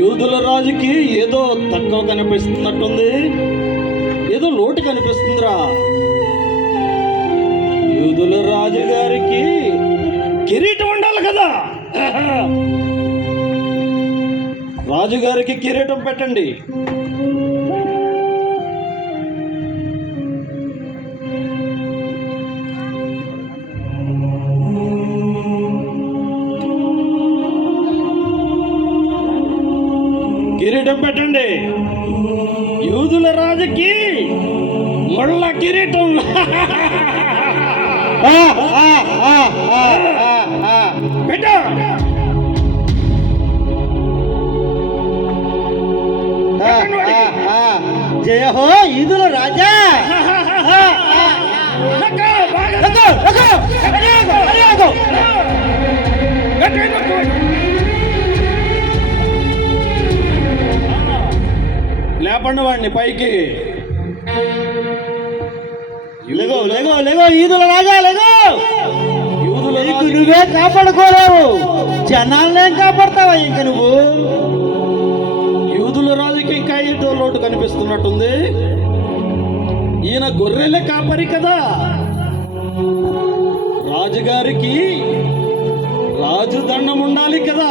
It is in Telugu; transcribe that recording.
యూదుల రాజుకి ఏదో తక్కువ కనిపిస్తున్నట్టుంది, ఏదో లోటు కనిపిస్తుందిరా. యూదుల రాజు గారికి కిరీటం ఉండాలి కదా. రాజుగారికి కిరీటం పెట్టండి. కిరీటం పెట్టండి. యూదుల రాజుకి ముళ్ళ కిరీటం. పెట్ట జయ హో యూదుల రాజా. లేపండి వాడిని పైకి. లేగో లేగో లేగో యూదుల రాజా లేగో. యూదుల నువ్వే కాపాడుకోలేవు, జనాలనేం కాపాడతావా ఇంక నువ్వు? యూదుల రాజుకి ఇంకా ఏదో లోటు కనిపిస్తున్నట్టుంది. ఈయన గొర్రెలే కాపరి కదా. రాజుగారికి రాజు దండం ఉండాలి కదా.